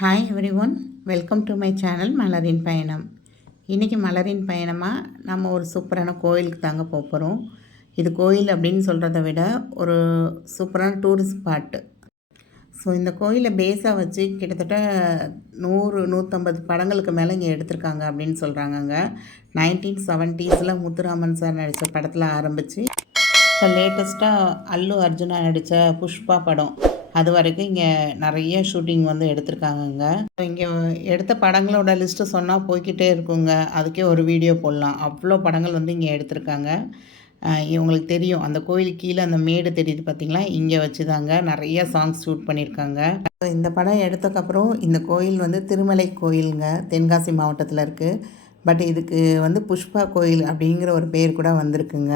Hi every one, welcome to my channel மலரின் பயணம். இன்றைக்கி மலரின் பயணமாக நம்ம ஒரு சூப்பரான கோயிலுக்கு தாங்க போகிறோம். இது கோயில் அப்படின்னு சொல்கிறத விட ஒரு சூப்பரான டூரிஸ்ட் ஸ்பாட்டு. ஸோ இந்த கோயிலை பேஸாக வச்சு கிட்டத்தட்ட 100-150 படங்களுக்கு மேலே இங்கே எடுத்திருக்காங்க அப்படின்னு சொல்கிறாங்கங்க. 1970s முத்துராமன் சார் நடித்த படத்தில் ஆரம்பித்து இப்போ லேட்டஸ்ட்டாக அல்லு அர்ஜுனா நடித்த புஷ்பா படம் அது வரைக்கும் இங்கே நிறைய ஷூட்டிங் வந்து எடுத்திருக்காங்கங்க. இங்கே எடுத்த படங்களோட லிஸ்ட்டு சொன்னால் போய்கிட்டே இருக்குங்க. அதுக்கே ஒரு வீடியோ போடலாம். அவ்வளோ படங்கள் வந்து இங்கே எடுத்திருக்காங்க. இவங்களுக்கு தெரியும், அந்த கோயிலுக்கு கீழே அந்த மேடு தெரியுது பார்த்திங்களா, இங்கே வச்சு தாங்க நிறைய சாங்ஸ் ஷூட் பண்ணியிருக்காங்க. இந்த படம் எடுத்ததுக்கப்புறம் இந்த கோயில் வந்து திருமலை கோயிலுங்க, தென்காசி மாவட்டத்தில் இருக்குது. பட் இதுக்கு வந்து புஷ்பா கோயில் அப்படிங்கிற ஒரு பேர் கூட வந்திருக்குங்க.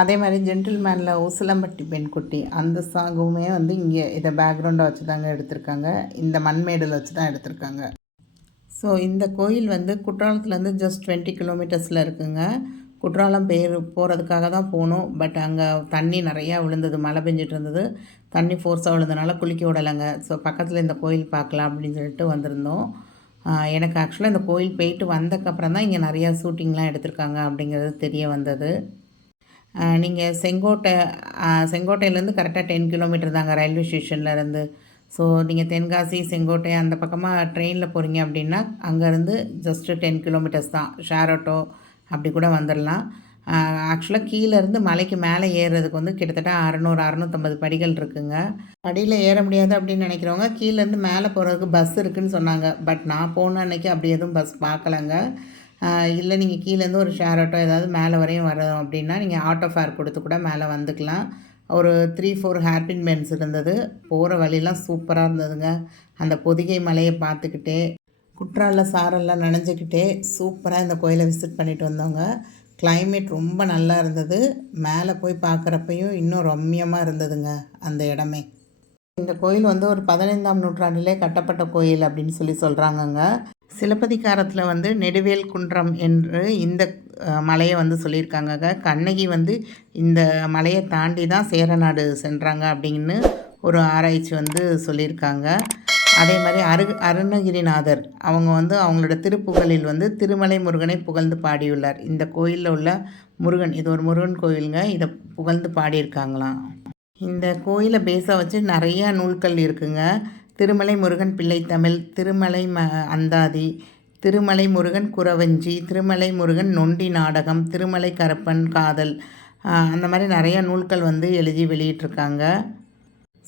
அதே மாதிரி ஜென்டில்மேனில் உசிலம்பட்டி பெண்குட்டி அந்த சாங்குமே வந்து இங்கே இதை பேக்ரவுண்டாக வச்சு தாங்க எடுத்திருக்காங்க. இந்த மண்மேடில் வச்சு தான் எடுத்திருக்காங்க. ஸோ இந்த கோயில் வந்து குற்றாலத்துலேருந்து ஜஸ்ட் 20 கிலோமீட்டர்ஸில் இருக்குங்க. குற்றாலம் போகிறதுக்காக தான் போனோம். பட் அங்கே தண்ணி நிறையா விழுந்தது, மழை பெஞ்சிட்டு இருந்தது. தண்ணி ஃபோர்ஸாக விழுந்தனால குளிக்க விடலைங்க. ஸோ பக்கத்தில் இந்த கோயில் பார்க்கலாம் அப்படின்னு சொல்லிட்டு வந்திருந்தோம். எனக்கு ஆக்சுவலாக இந்த கோயில் போயிட்டு வந்தக்கப்புறம் தான் இங்கே நிறையா ஷூட்டிங்லாம் எடுத்திருக்காங்க அப்படிங்கிறது தெரிய வந்தது. நீங்கள் செங்கோட்டையிலேருந்து கரெக்டாக 10 கிலோமீட்டர் தாங்க ரயில்வே ஸ்டேஷன்லேருந்து. ஸோ நீங்கள் தென்காசி, செங்கோட்டை அந்த பக்கமாக ட்ரெயினில் போகிறீங்க அப்படின்னா அங்கேருந்து ஜஸ்ட்டு 10 கிலோமீட்டர்ஸ் தான். ஷேர் ஆட்டோ அப்படி கூட வந்துடலாம். ஆக்சுவலாக கீழேருந்து மலைக்கு மேலே ஏறுறதுக்கு வந்து கிட்டத்தட்ட 600-650 படிகள் இருக்குங்க. படியில் ஏற முடியாது அப்படின்னு நினைக்கிறவங்க கீழேருந்து மேலே போகிறதுக்கு பஸ் இருக்குதுன்னு சொன்னாங்க. பட் நான் போன அன்றைக்கி அப்படி எதுவும் பஸ் பார்க்கலங்க. இல்லை நீங்கள் கீழேருந்து ஒரு ஷேர் ஆட்டோ ஏதாவது மேலே வரையும் வரோம் அப்படின்னா நீங்கள் ஆட்டோ ஃபேர் கொடுத்து கூட மேலே வந்துக்கலாம். ஒரு 3-4 ஹேர்பின் பென்ஸ் இருந்தது. போகிற வழியெல்லாம் சூப்பராக இருந்ததுங்க. அந்த பொதிகை மலையை பார்த்துக்கிட்டே குற்றால சாரெல்லாம் நனைஞ்சிக்கிட்டே சூப்பராக இந்த கோயிலை விசிட் பண்ணிட்டு வந்தோங்க. கிளைமேட் ரொம்ப நல்லா இருந்தது. மேலே போய் பார்க்குறப்பையும் இன்னும் ரம்மியமாக இருந்ததுங்க அந்த இடமே. இந்த கோயில் வந்து ஒரு 15ஆம் நூற்றாண்டிலே கட்டப்பட்ட கோயில் அப்படின்னு சொல்லி சொல்கிறாங்கங்க. சிலப்பதிகாரத்தில் வந்து நெடுவேல் குன்றம் என்று இந்த மலையை வந்து சொல்லியிருக்காங்க. கண்ணகி வந்து இந்த மலையை தாண்டி தான் சேரநாடு சென்றாங்க அப்படின்னு ஒரு ஆராய்ச்சி வந்து சொல்லியிருக்காங்க. அதே மாதிரி அருணகிரிநாதர் அவங்க வந்து அவங்களோட திருப்புகழில் வந்து திருமலை முருகனை புகழ்ந்து பாடியுள்ளார். இந்த கோயிலில் உள்ள முருகன், இது ஒரு முருகன் கோயிலுங்க, இதை புகழ்ந்து பாடியிருக்காங்களாம். இந்த கோயிலை பேஸாக வச்சு நிறையா நூல்கள் இருக்குங்க. திருமலை முருகன் பிள்ளை தமிழ், திருமலை அந்தாதி, திருமலை முருகன் குறவஞ்சி, திருமலை முருகன் நொண்டி நாடகம், திருமலை கரப்பன் காதல், அந்த மாதிரி நிறையா நூல்கள் வந்து எழுதி வெளியிட்ருக்காங்க.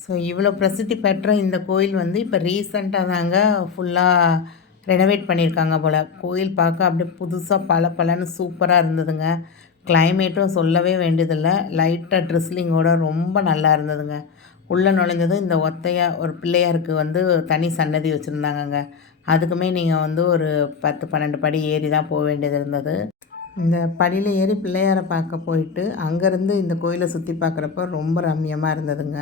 ஸோ இவ்வளோ பிரசித்தி பெற்ற இந்த கோயில் வந்து இப்போ ரீசண்டாக தாங்க ஃபுல்லாக ரெனோவேட் பண்ணியிருக்காங்க போல். கோயில் பார்க்க அப்படியே புதுசாக பளபளன்னு சூப்பராக இருந்ததுங்க. கிளைமேட்டும் சொல்லவே வேண்டியதில்லை. லைட்டாக ட்ரிஸ்லிங்கோட ரொம்ப நல்லா இருந்ததுங்க. உள்ளே நுழைஞ்சதும் இந்த ஒத்தையாக ஒரு பிள்ளையாருக்கு வந்து தனி சன்னதி வச்சுருந்தாங்கங்க. அதுக்குமே நீங்கள் வந்து ஒரு 10-12 படி ஏறி தான் போக வேண்டியது இருந்தது. இந்த படியில் ஏறி பிள்ளையாரை பார்க்க போயிட்டு அங்கேருந்து இந்த கோயிலை சுற்றி பார்க்குறப்ப ரொம்ப ரம்மியமாக இருந்ததுங்க.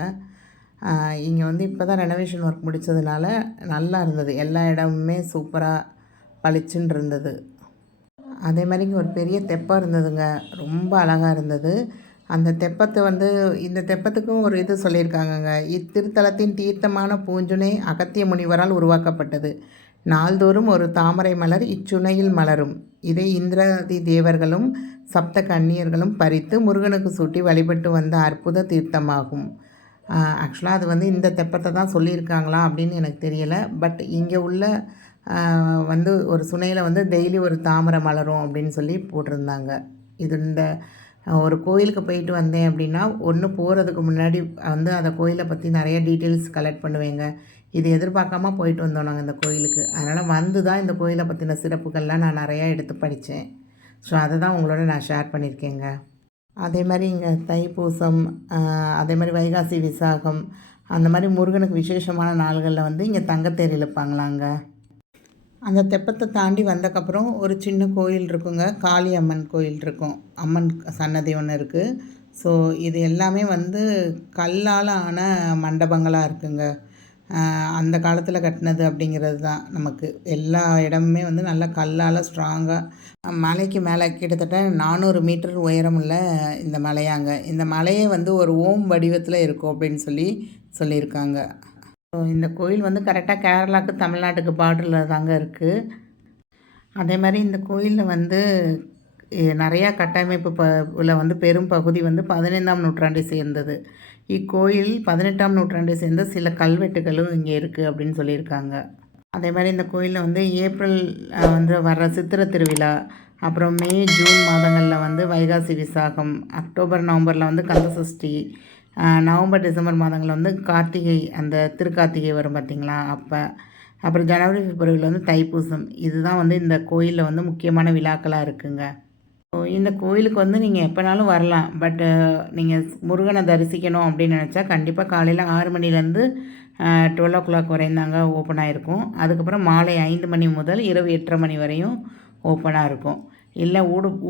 இங்கே வந்து இப்போ தான் ரெனோவேஷன் ஒர்க் முடித்ததுனால நல்லா இருந்தது. எல்லா இடமுமே சூப்பராக பளிச்சுன்னு இருந்தது. அதே மாதிரி இங்கே ஒரு பெரிய தெப்பம் இருந்ததுங்க. ரொம்ப அழகாக இருந்தது. அந்த தெப்பத்தை வந்து இந்த தெப்பத்துக்கும் ஒரு இது சொல்லியிருக்காங்கங்க. இத்திருத்தலத்தின் தீர்த்தமான பூஞ்சுனை அகத்திய முனிவரால் உருவாக்கப்பட்டது. நாள்தோறும் ஒரு தாமரை மலர் இச்சுனையில் மலரும். இதை இந்திராதி தேவர்களும் சப்த கன்னியர்களும் பறித்து முருகனுக்கு சூட்டி வழிபட்டு வந்த அற்புத தீர்த்தமாகும். ஆக்சுவலாக அது வந்து இந்த தெப்பத்தை தான் சொல்லியிருக்காங்களா அப்படின்னு எனக்கு தெரியலை. பட் இங்கே உள்ள வந்து ஒரு சுனையில் வந்து டெய்லி ஒரு தாமரை மலரும் அப்படின்னு சொல்லி போட்டிருந்தாங்க. இது இந்த ஒரு கோயிலுக்கு போயிட்டு வந்தேன் அப்படின்னா ஒன்று போகிறதுக்கு முன்னாடி வந்து அந்த கோயிலை பற்றி நிறைய டீட்டெயில்ஸ் கலெக்ட் பண்ணுவேங்க. இது எதிர்பார்க்காம போயிட்டு வந்தோம் நாங்கள் இந்த கோயிலுக்கு. அதனால் வந்து தான் இந்த கோயிலை பற்றின சிறப்புகள்லாம் நான் நிறையா எடுத்து படித்தேன். ஸோ அதை தான் உங்களோட நான் ஷேர் பண்ணியிருக்கேங்க. அதே மாதிரி இங்கே தைப்பூசம், அதே மாதிரி வைகாசி விசாகம், அந்த மாதிரி முருகனுக்கு விசேஷமான நாள்களில் வந்து இங்கே தங்கத்தேர் இழுப்பாங்களாங்க. அந்த தெப்பத்தை தாண்டி வந்தக்கப்புறம் ஒரு சின்ன கோயில் இருக்குங்க. காளி அம்மன் கோயில் இருக்கும். அம்மன் சன்னதி ஒன்று இருக்குது. ஸோ இது எல்லாமே வந்து கல்லால் ஆன மண்டபங்களாக இருக்குங்க. அந்த காலத்தில் கட்டினது அப்படிங்கிறது தான். நமக்கு எல்லா இடமுமே வந்து நல்லா கல்லால் ஸ்ட்ராங்காக மலைக்கு மேலே கிட்டத்தட்ட 400 மீட்டர் உயரமுள்ள இந்த மலையாங்க. இந்த மலையே வந்து ஒரு ஓம் வடிவத்தில் இருக்கும் அப்படின்னு சொல்லியிருக்காங்க. ஸோ இந்த கோயில் வந்து கரெக்டாக கேரளாவுக்கு தமிழ்நாட்டுக்கு பார்டரில் தாங்க இருக்குது. அதே மாதிரி இந்த கோயிலில் வந்து நிறையா கட்டமைப்பு வந்து பெரும் பகுதி வந்து 15ஆம் நூற்றாண்டை சேர்ந்தது. இக்கோயில் 18ஆம் நூற்றாண்டை சேர்ந்த சில கல்வெட்டுகளும் இங்கே இருக்குது அப்படின்னு சொல்லியிருக்காங்க. அதே மாதிரி இந்த கோயிலில் வந்து ஏப்ரல் வந்து வர்ற சித்திரை திருவிழா, அப்புறம் மே ஜூன் மாதங்களில் வந்து வைகாசி விசாகம், அக்டோபர் நவம்பரில் வந்து கந்தசஷ்டி, நவம்பர் டிசம்பர் மாதங்களில் வந்து கார்த்திகை, அந்த திருக்கார்த்திகை வரும் பார்த்திங்களா அப்போ, அப்புறம் ஜனவரி பிப்ரவரியில் வந்து தைப்பூசம். இதுதான் வந்து இந்த கோயிலில் வந்து முக்கியமான விழாக்களாக இருக்குங்க. இந்த கோயிலுக்கு வந்து நீங்கள் எப்போனாலும் வரலாம். பட்டு நீங்கள் முருகனை தரிசிக்கணும் அப்படின்னு நினச்சா கண்டிப்பாக காலையில் 6 மணிலேருந்து 12 வரையும் தாங்க ஓப்பன் ஆகிருக்கும். அதுக்கப்புறம் மாலை 5 மணி முதல் இரவு 8:30 மணி வரையும் ஓப்பனாக இருக்கும். இல்லை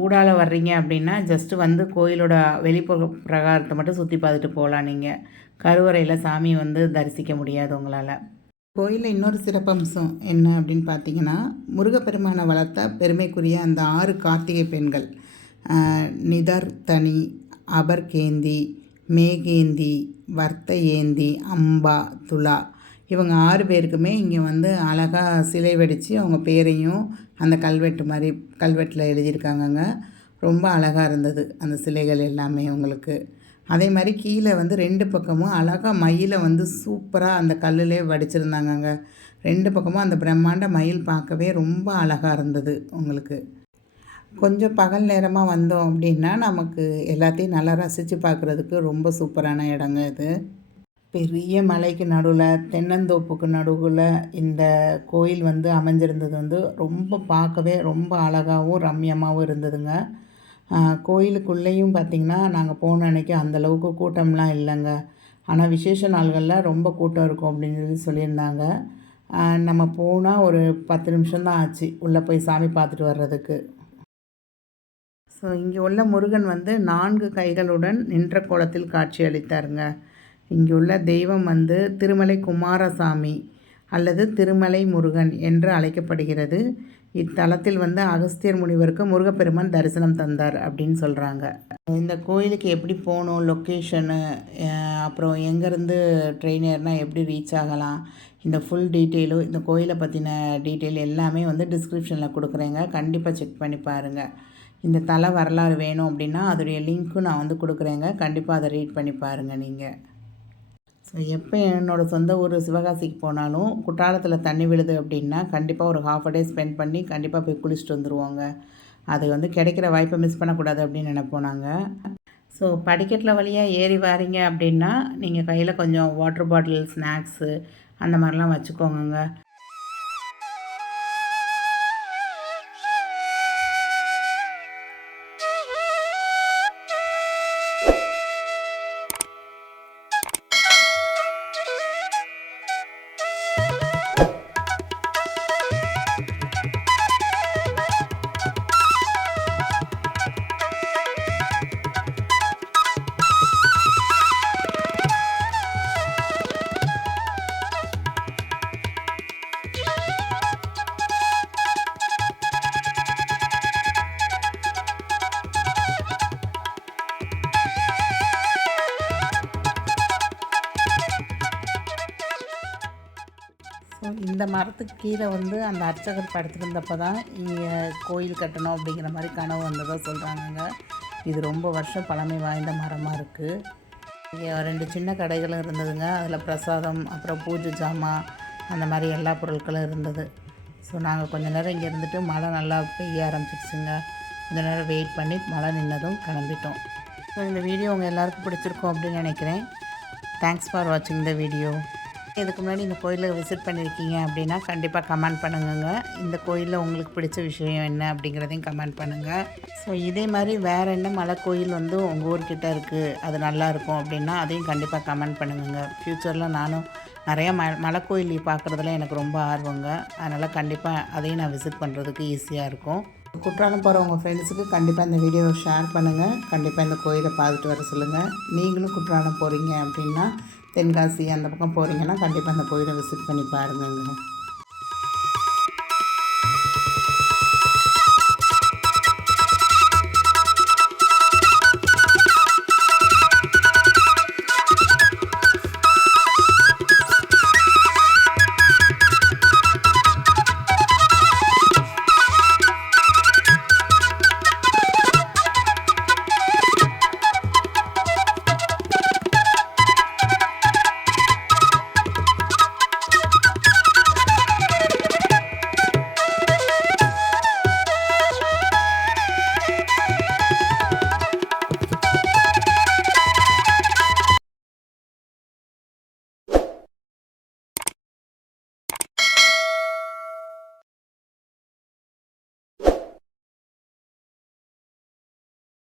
ஊடால வர்றீங்க அப்படின்னா ஜஸ்ட்டு வந்து கோயிலோட வெளிப்புற பிரகாரத்தை மட்டும் சுற்றி பார்த்துட்டு போகலாம். நீங்கள் கருவறையில் சாமியை வந்து தரிசிக்க முடியாது உங்களால். கோயிலில் இன்னொரு சிறப்பம்சம் என்ன அப்படின்னு பார்த்தீங்கன்னா, முருகப்பெருமானை வளர்த்த பெருமைக்குரிய அந்த 6 கார்த்திகை பெண்கள், நிதர்த்தனி, அபர்கேந்தி, மேகேந்தி, வர்த்தயேந்தி, அம்பா, துலா, இவங்க 6 பேருக்குமே இங்கே வந்து அழகாக சிலை வடித்து அவங்க பேரையும் அந்த கல்வெட்டில் எழுதியிருக்காங்கங்க. ரொம்ப அழகாக இருந்தது அந்த சிலைகள் எல்லாமே உங்களுக்கு. அதே மாதிரி கீழே வந்து 2 பக்கமும் அழகாக மயிலை வந்து சூப்பராக அந்த கல்லுலே வடிச்சிருந்தாங்கங்க. 2 பக்கமும் அந்த பிரம்மாண்ட மயில் பார்க்கவே ரொம்ப அழகாக இருந்தது உங்களுக்கு. கொஞ்சம் பகல் நேரமாக வந்தோம் அப்படின்னா நமக்கு எல்லாத்தையும் நல்லா ரசித்து பார்க்குறதுக்கு ரொம்ப சூப்பரான இடங்க இது. பெரிய மலைக்கு நடுவில், தென்னந்தோப்புக்கு நடுவில் இந்த கோயில் வந்து அமைஞ்சிருந்தது வந்து ரொம்ப பார்க்கவே ரொம்ப அழகாகவும் ரம்யமாகவும் இருந்ததுங்க. கோயிலுக்குள்ளேயும் பார்த்திங்கன்னா நாங்கள் போன அன்றைக்கி அந்தளவுக்கு கூட்டம்லாம் இல்லைங்க. ஆனால் விசேஷ நாள்களில் ரொம்ப கூட்டம் இருக்கும் அப்படின்னு சொல்லியிருந்தாங்க. நம்ம போனால் ஒரு 10 நிமிஷம் தான் ஆச்சு உள்ளே போய் சாமி பார்த்துட்டு வர்றதுக்கு. ஸோ இங்கே உள்ள முருகன் வந்து 4 கைகளுடன் நின்ற கோலத்தில் காட்சி அளித்தாருங்க. இங்கே உள்ள தெய்வம் வந்து திருமலை குமாரசாமி அல்லது திருமலை முருகன் என்று அழைக்கப்படுகிறது. இத்தலத்தில் வந்து அகஸ்தியர் முனிவருக்கு முருகப்பெருமான் தரிசனம் தந்தார் அப்படின்னு சொல்கிறாங்க. இந்த கோயிலுக்கு எப்படி போகணும், லொக்கேஷனு, அப்புறம் எங்கேருந்து ட்ரெயின் ஏறினா எப்படி ரீச் ஆகலாம், இந்த ஃபுல் டீட்டெயிலும் இந்த கோயிலை பற்றின டீட்டெயில் எல்லாமே வந்து டிஸ்கிரிப்ஷனில் கொடுக்குறேங்க. கண்டிப்பாக செக் பண்ணி பாருங்கள். இந்த தல வரலாறு வேணும் அப்படின்னா அதோடைய லிங்க்கும் நான் வந்து கொடுக்குறேங்க. கண்டிப்பாக அதை ரீட் பண்ணி பாருங்கள் நீங்கள். ஸோ எப்போ என்னோடய சொந்த ஊர் சிவகாசிக்கு போனாலும் குற்றாலத்தில் தண்ணி விழுது அப்படின்னா கண்டிப்பாக ஒரு ½ டே ஸ்பெண்ட் பண்ணி கண்டிப்பாக போய் குளிச்சுட்டு வந்துடுவோங்க. அது வந்து கிடைக்கிற வாய்ப்பை மிஸ் பண்ணக்கூடாது அப்படின்னு நினைப்போம் நாங்கள். ஸோ படிக்கட்டில் வழியாக ஏறி வாரீங்க அப்படின்னா நீங்கள் கையில் கொஞ்சம் வாட்டர் பாட்டில், ஸ்நாக்ஸு அந்த மாதிரிலாம் வச்சுக்கோங்க. இந்த மரத்துக்கு கீழே வந்து அந்த அர்ச்சகர் படுத்திருந்தப்போ தான் இங்கே கோயில் கட்டணும் அப்படிங்கிற மாதிரி கனவு வந்ததாக சொல்கிறாங்கங்க. இது ரொம்ப வருஷம் பழமை வாய்ந்த மரமாக இருக்குது. இங்கே 2 சின்ன கடைகளும் இருந்ததுங்க. அதில் பிரசாதம், அப்புறம் பூஜை ஜாமான், அந்த மாதிரி எல்லா பொருட்களும் இருந்தது. ஸோ நாங்கள் கொஞ்சம் நேரம் இங்கே இருந்துட்டு மழை நல்லா பெய்ய ஆரம்பிச்சிருச்சுங்க. கொஞ்சம் நேரம் வெயிட் பண்ணி மழை நின்னதும் கிளம்பிட்டோம். ஸோ இந்த வீடியோ உங்கள் எல்லாருக்கும் பிடிச்சிருக்கோம் அப்படின்னு நினைக்கிறேன். தேங்க்ஸ் ஃபார் வாட்சிங் த வீடியோ. இதுக்கு முன்னாடி இந்த கோயிலில் விசிட் பண்ணியிருக்கீங்க அப்படின்னா கண்டிப்பாக கமெண்ட் பண்ணுங்க. இந்த கோயிலில் உங்களுக்கு பிடிச்ச விஷயம் என்ன அப்படிங்கிறதையும் கமெண்ட் பண்ணுங்கள். ஸோ இதே மாதிரி வேறு என்ன மலை கோயில் வந்து உங்கள் ஊர்கிட்ட இருக்குது, அது நல்லாயிருக்கும் அப்படின்னா அதையும் கண்டிப்பாக கமெண்ட் பண்ணுங்க. ஃப்யூச்சரில் நானும் நிறையா மலை கோயில் பார்க்குறதுல எனக்கு ரொம்ப ஆர்வங்க. அதனால் கண்டிப்பாக அதையும் நான் விசிட் பண்ணுறதுக்கு ஈஸியாக இருக்கும். குற்றாலம் போகிற உங்கள் ஃப்ரெண்ட்ஸுக்கு கண்டிப்பாக இந்த வீடியோவை ஷேர் பண்ணுங்கள். கண்டிப்பாக இந்த கோயிலை பார்த்துட்டு வர சொல்லுங்கள். நீங்களும் குற்றாலம் போகிறீங்க அப்படின்னா, தென்காசி அந்த பக்கம் போகிறீங்கன்னா கண்டிப்பாக அந்த கோயிலை விசிட் பண்ணி பாருங்கங்க.